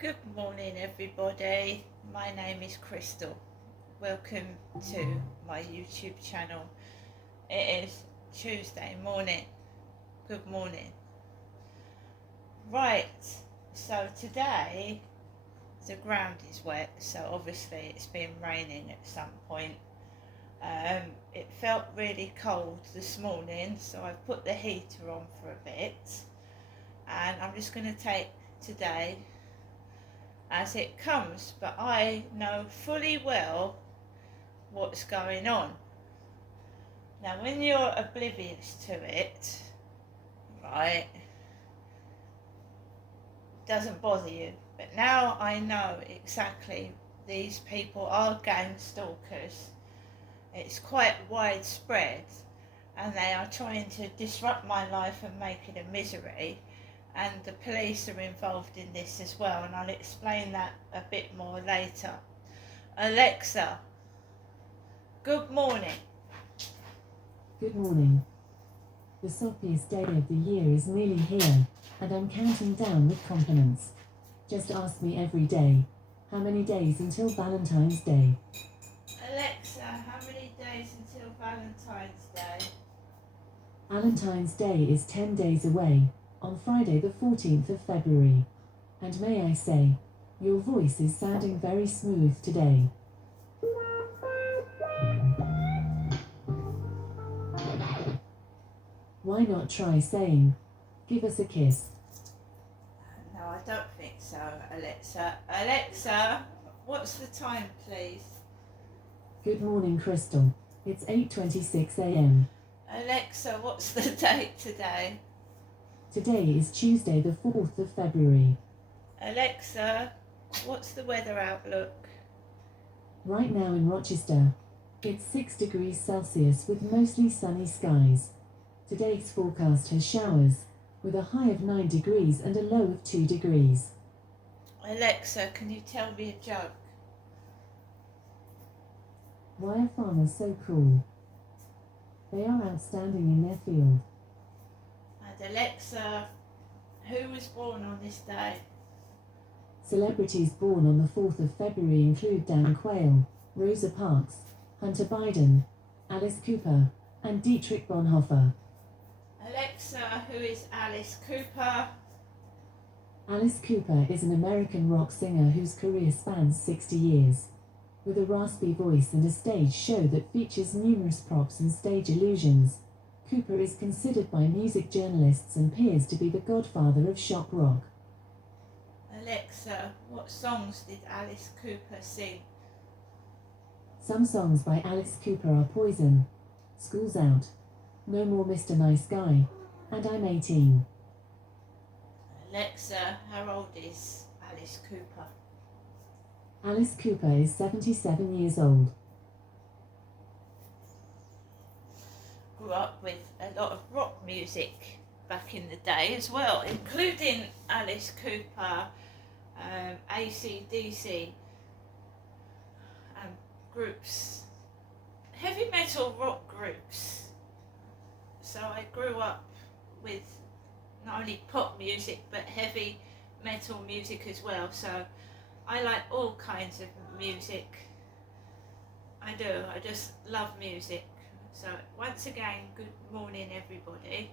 Good morning, everybody. My name is Crystal. Welcome to my YouTube channel. It is Tuesday morning. Good morning. Right, so today the ground is wet, so obviously it's been raining at some point. It felt really cold this morning, so I put the heater on for a bit, and I'm just going to take today as it comes, but I know fully well what's going on. Now, when you're oblivious to it, right, it doesn't bother you. But now I know exactly these people are gang stalkers. It's quite widespread, and they are trying to disrupt my life and make it a misery. And the police are involved in this as well, and I'll explain that a bit more later. Alexa, good morning. Good morning. The soppiest day of the year is nearly here, and I'm counting down with confidence. Just ask me every day, how many days until Valentine's Day? Alexa, how many days until Valentine's Day? Valentine's Day is 10 days away, on Friday the 14th of February. And may I say, your voice is sounding very smooth today. Why not try saying, give us a kiss? No, I don't think so, Alexa. Alexa, what's the time, please? Good morning, Crystal. It's 8:26 a.m. Alexa, what's the date today? Today is Tuesday the 4th of February. Alexa, what's the weather outlook? Right now in Rochester, it's 6 degrees Celsius with mostly sunny skies. Today's forecast has showers, with a high of 9 degrees and a low of 2 degrees. Alexa, can you tell me a joke? Why are farmers so cruel? They are outstanding in their field. And Alexa, who was born on this day? Celebrities born on the 4th of February include Dan Quayle, Rosa Parks, Hunter Biden, Alice Cooper, and Dietrich Bonhoeffer. Alexa, who is Alice Cooper? Alice Cooper is an American rock singer whose career spans 60 years. With a raspy voice and a stage show that features numerous props and stage illusions, Cooper is considered by music journalists and peers to be the godfather of shock rock. Alexa, what songs did Alice Cooper sing? Some songs by Alice Cooper are Poison, School's Out, No More Mr. Nice Guy, and I'm 18. Alexa, how old is Alice Cooper? Alice Cooper is 77 years old. Grew up with a lot of rock music back in the day as well, including Alice Cooper, AC/DC, groups, heavy metal rock groups. So I grew up with not only pop music but heavy metal music as well. So I like all kinds of music. I do. I just love music. So once again, good morning, everybody.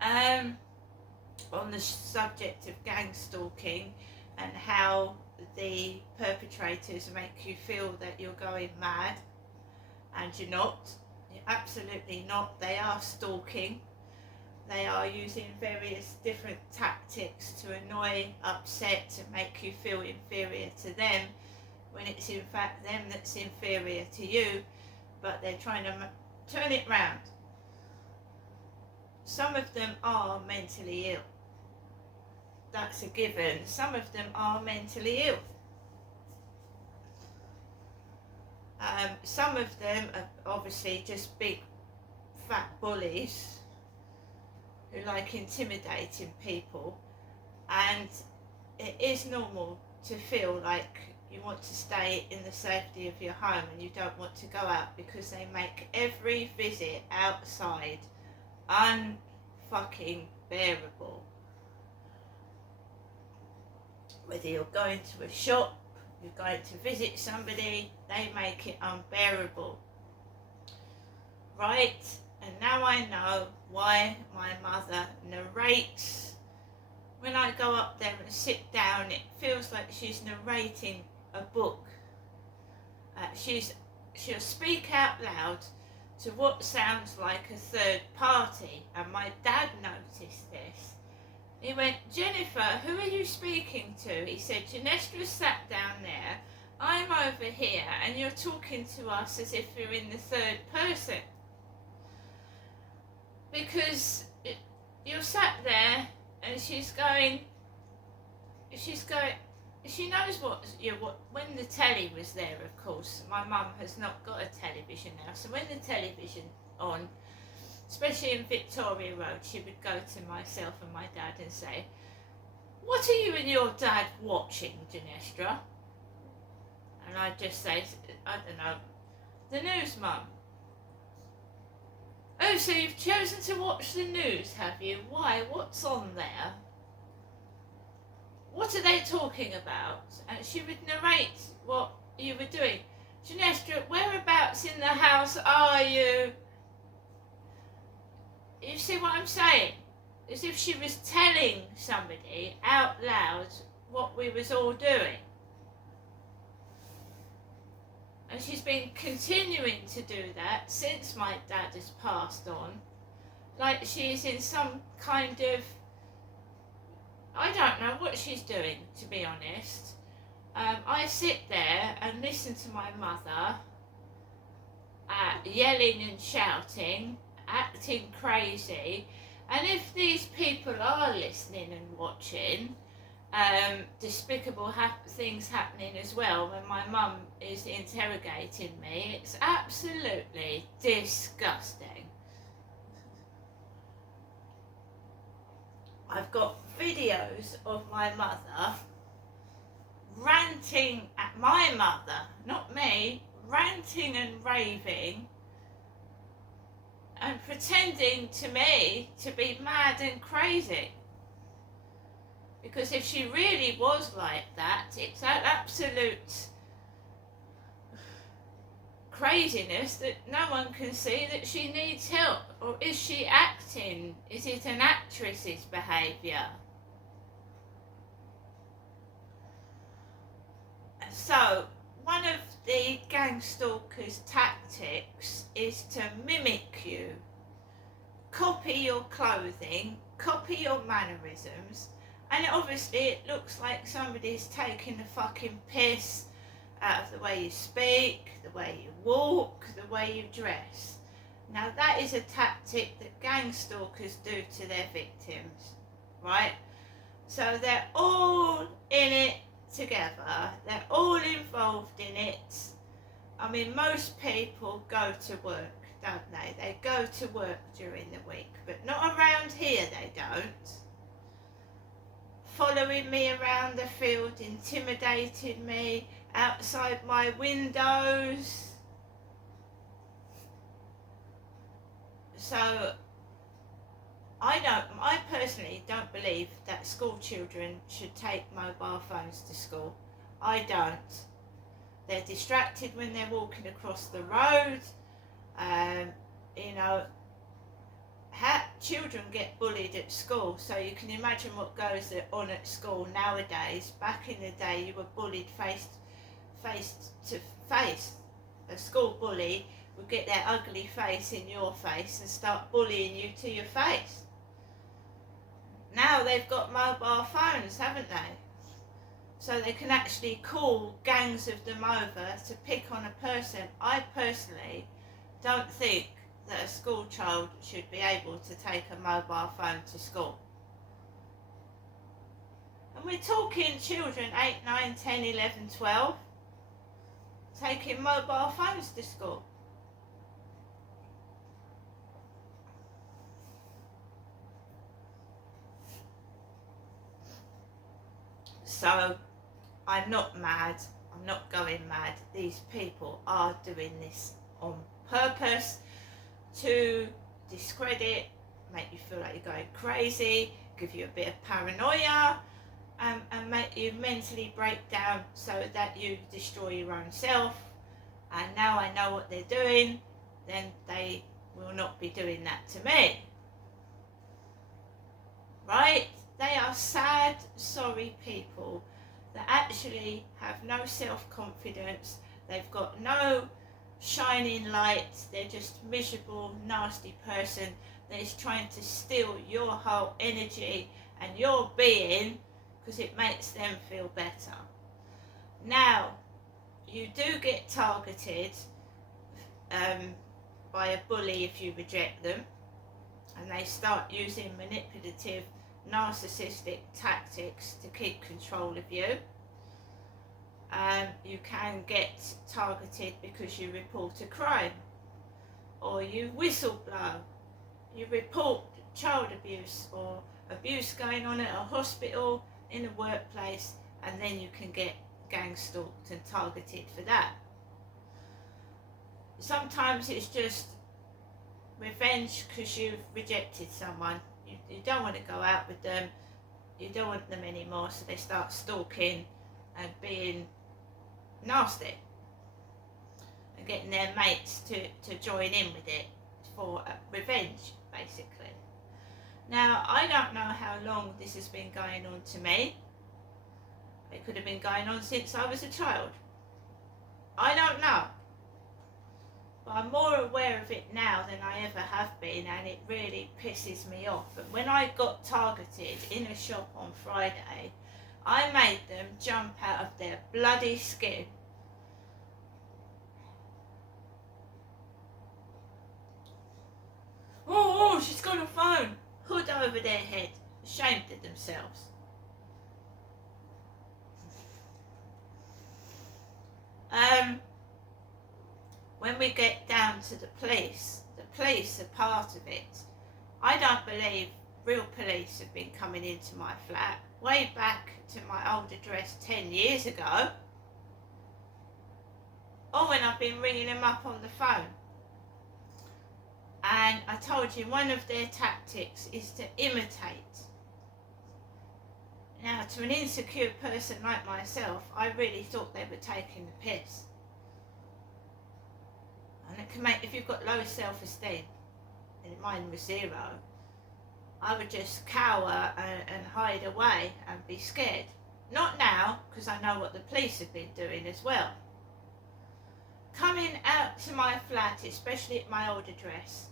On the subject of gang stalking and how the perpetrators make you feel that you're going mad, and you're not. You're absolutely not. They are stalking. They are using various different tactics to annoy, upset, and make you feel inferior to them, when it's in fact them that's inferior to you, but they're trying to turn it round. Some of them are mentally ill. That's a given. Some of them are mentally ill. Some of them are obviously just big fat bullies who like intimidating people, and it is normal to feel like you want to stay in the safety of your home and you don't want to go out, because they make every visit outside unfucking bearable. Whether you're going to a shop, you're going to visit somebody, they make it unbearable. Right? And now I know why my mother narrates. When I go up there and sit down, it feels like she's narrating a book. She'll speak out loud to what sounds like a third party, and my dad noticed this. He went, "Jennifer, who are you speaking to?" He said, "Janestra sat down there, I'm over here, and you're talking to us as if you're in the third person." Because you're sat there and she knows when the telly was there, of course. My mum has not got a television now, so when the television on, especially in Victoria Road, she would go to myself and my dad and say, "What are you and your dad watching, Janestra?" And I'd just say, "I don't know, the news, Mum." "Oh, so you've chosen to watch the news, have you? Why? What's on there? What are they talking about?" And she would narrate what you were doing. "Janestra, whereabouts in the house are you?" You see what I'm saying? As if she was telling somebody out loud what we was all doing. And she's been continuing to do that since my dad has passed on. Like she's in some kind of... I don't know what she's doing, to be honest. I sit there and listen to my mother yelling and shouting, acting crazy, and if these people are listening and watching, despicable things happening as well when my mum is interrogating me, it's absolutely disgusting. I've got videos of my mother ranting at my mother, not me, ranting and raving and pretending to me to be mad and crazy. Because if she really was like that, it's an absolute craziness that no one can see that she needs help. Or is she acting? Is it an actress's behaviour? So, one of the gang stalker's tactics is to mimic you, copy your clothing, copy your mannerisms, and obviously it looks like somebody's taking the fucking piss out of the way you speak, the way you walk, the way you dress. Now that is a tactic that gang stalkers do to their victims, right? So they're all in it together, they're all involved in it. I mean, most people go to work, don't they? They go to work during the week, but not around here, they don't. Following me around the field, intimidating me outside my windows. So I personally don't believe that school children should take mobile phones to school. I don't. They're distracted when they're walking across the road. Children get bullied at school, so you can imagine what goes on at school nowadays. Back in the day, you were bullied face to face. A school bully would get their ugly face in your face and start bullying you to your face. Now they've got mobile phones, haven't they? So they can actually call gangs of them over to pick on a person. I personally don't think that a school child should be able to take a mobile phone to school. And we're talking children 8, 9, 10, 11, 12 taking mobile phones to school. So I'm not mad, I'm not going mad. These people are doing this on purpose to discredit, make you feel like you're going crazy, give you a bit of paranoia, and make you mentally break down so that you destroy your own self. And now I know what they're doing, then they will not be doing that to me. Right? They are sad, sorry people that actually have no self-confidence. They've got no shining light. They're just miserable, nasty person that is trying to steal your whole energy and your being because it makes them feel better. Now, you do get targeted by a bully if you reject them, and they start using manipulative, narcissistic tactics to keep control of you. You can get targeted because you report a crime, or you whistleblow, you report child abuse or abuse going on at a hospital, in a workplace, and then you can get gang stalked and targeted for that. Sometimes it's just revenge because you've rejected someone. You don't want to go out with them, you don't want them anymore, so they start stalking and being nasty and getting their mates to join in with it for revenge, basically. Now, I don't know how long this has been going on to me. It could have been going on since I was a child. I don't know. But I'm more aware of it now than I ever have been, and it really pisses me off. And when I got targeted in a shop on Friday, I made them jump out of their bloody skin. Oh, she's got a phone. Hood over their head, ashamed of themselves. When we get down to the police are part of it. I don't believe real police have been coming into my flat way back to my old address 10 years ago, or when I've been ringing them up on the phone. And I told you one of their tactics is to imitate. Now, to an insecure person like myself, I really thought they were taking the piss. And it can make, if you've got low self-esteem, and mine was zero, I would just cower and hide away and be scared. Not now, because I know what the police have been doing as well. Coming out to my flat, especially at my old address,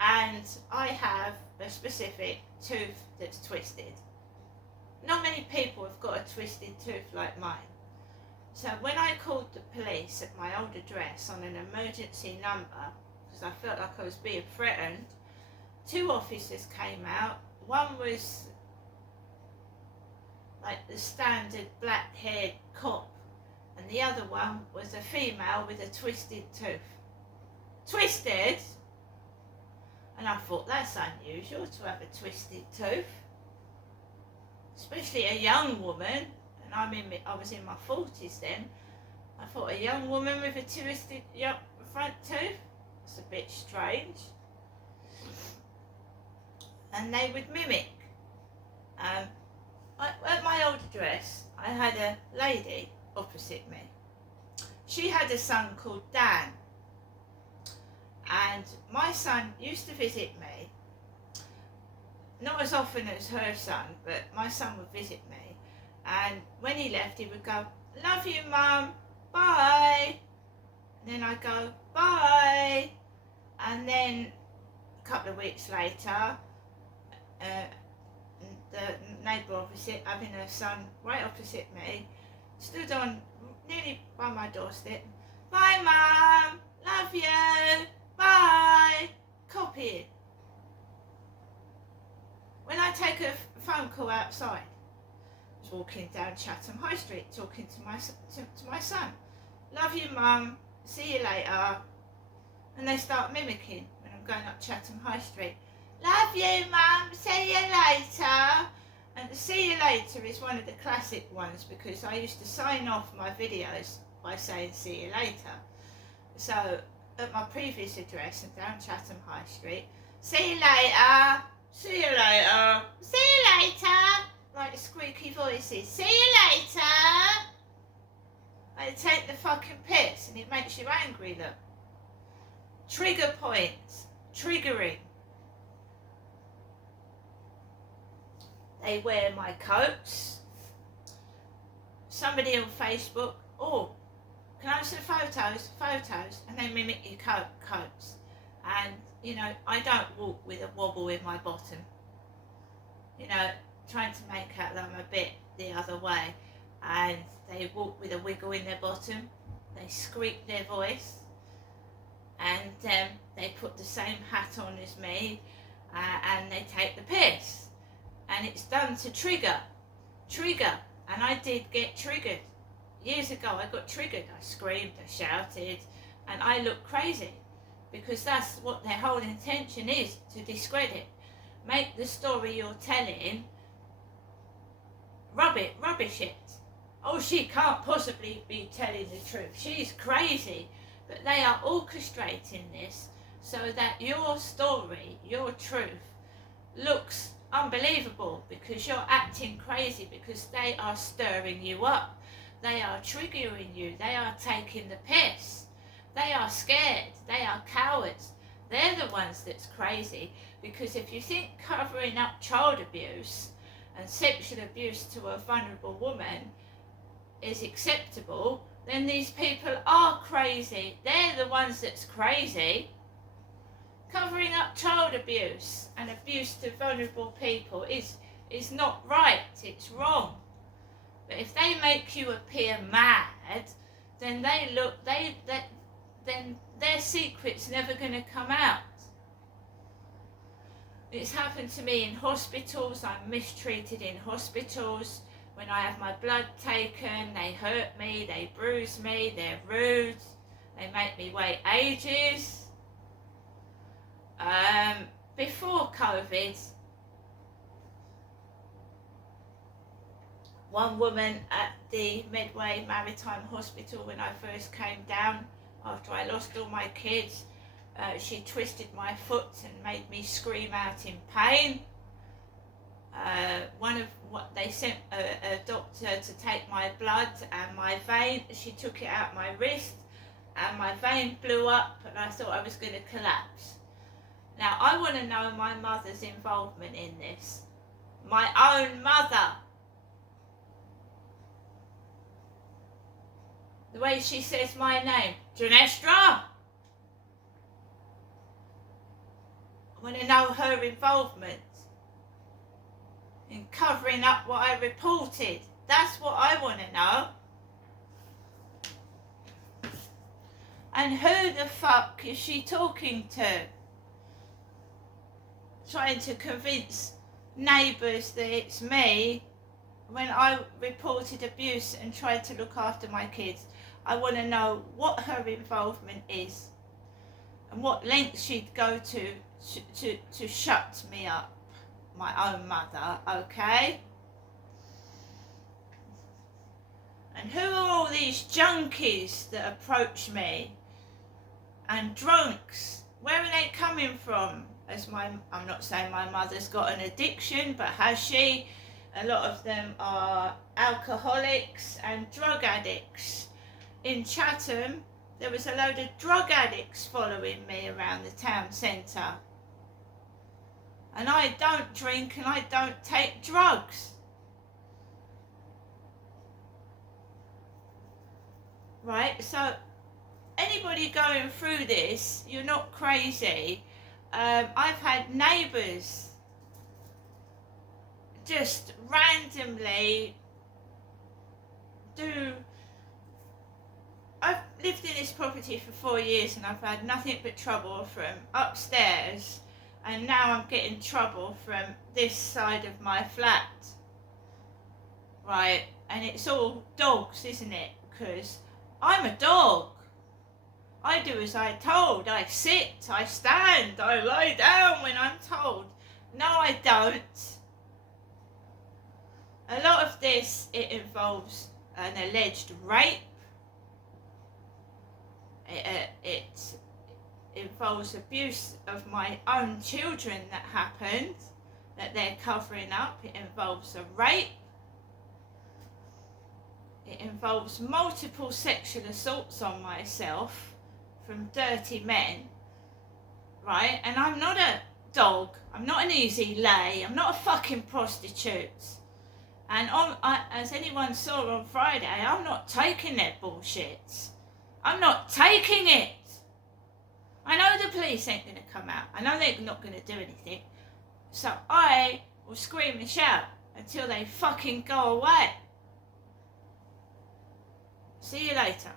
and I have a specific tooth that's twisted. Not many people have got a twisted tooth like mine. So when I called the police at my old address on an emergency number, because I felt like I was being threatened, 2 officers came out. One was like the standard black-haired cop, and the other one was a female with a twisted tooth. Twisted? And I thought, that's unusual to have a twisted tooth, especially a young woman. And I was in my 40s then. I thought, a young woman with a twisted front tooth? It's a bit strange. And they would mimic. At my old address, I had a lady opposite me. She had a son called Dan. And my son used to visit me, not as often as her son, but my son would visit me. And when he left, he would go, "Love you, Mum, bye." And then I'd go, "Bye." And then a couple of weeks later, the neighbour opposite, having her son right opposite me, stood on nearly by my doorstep. "Bye, Mum, love you, bye." Copying. When I take a phone call outside, I was walking down Chatham High Street talking to my son. "Love you, Mum, see you later." And they start mimicking when I'm going up Chatham High Street. "Love you, Mum, see you later." And the "see you later" is one of the classic ones, because I used to sign off my videos by saying "see you later." So at my previous address and down Chatham High Street, "See you later, see you later, see you later," like a squeaky voice. voices. See you later. They take the fucking piss and it makes you angry, look. Trigger points. Triggering. They wear my coats. Somebody on Facebook, oh, can I have some photos, and they mimic your coats. And, you know, I don't walk with a wobble in my bottom. You know, trying to make out that I'm a bit the other way. And they walk with a wiggle in their bottom. They squeak their voice. And they put the same hat on as me. And they take the piss. And it's done to trigger. And I did get triggered. Years ago I got triggered. I screamed, I shouted, and I looked crazy. Because that's what their whole intention is, to discredit. Make the story you're telling rubbish it. Oh, she can't possibly be telling the truth. She's crazy. But they are orchestrating this so that your story, your truth, looks unbelievable because you're acting crazy, because they are stirring you up. They are triggering you. They are taking the piss. They are scared. They are cowards. They're the ones that's crazy, because if you think covering up child abuse and sexual abuse to a vulnerable woman is acceptable, then these people are crazy. They're the ones that's crazy. Covering up child abuse and abuse to vulnerable people is not right. It's wrong. But if they make you appear mad, then then their secret's never going to come out. It's happened to me in hospitals. I'm mistreated in hospitals. When I have my blood taken, they hurt me, they bruise me, they're rude, they make me wait ages. Before COVID, one woman at the Medway Maritime Hospital, when I first came down after I lost all my kids, she twisted my foot and made me scream out in pain. They sent a doctor to take my blood and my vein. She took it out my wrist and my vein blew up and I thought I was going to collapse. Now I want to know my mother's involvement in this. My own mother. The way she says my name, Janestra. I want to know her involvement in covering up what I reported. That's what I want to know. And who the fuck is she talking to? Trying to convince neighbours that it's me when I reported abuse and tried to look after my kids. I want to know what her involvement is and what lengths she'd go to shut me up, my own mother, okay? And who are all these junkies that approach me? And drunks? Where are they coming from? I'm not saying my mother's got an addiction, but has she? A lot of them are alcoholics and drug addicts. In Chatham, there was a load of drug addicts following me around the town centre. And I don't drink and I don't take drugs. Right, so anybody going through this, you're not crazy. I've had neighbours just randomly I've lived in this property for 4 years and I've had nothing but trouble from upstairs, and now I'm getting trouble from this side of my flat. Right, and it's all dogs, isn't it? Because I'm a dog. I do as I'm told. I sit, I stand, I lie down when I'm told. No, I don't. A lot of this, it involves an alleged rape. It involves abuse of my own children that happened, that they're covering up. It involves a rape. It involves multiple sexual assaults on myself from dirty men, right? And I'm not a dog, I'm not an easy lay, I'm not a fucking prostitute. And as anyone saw on Friday, I'm not taking their bullshit. I'm not taking it. I know the police ain't going to come out. I know they're not going to do anything. So I will scream and shout until they fucking go away. See you later.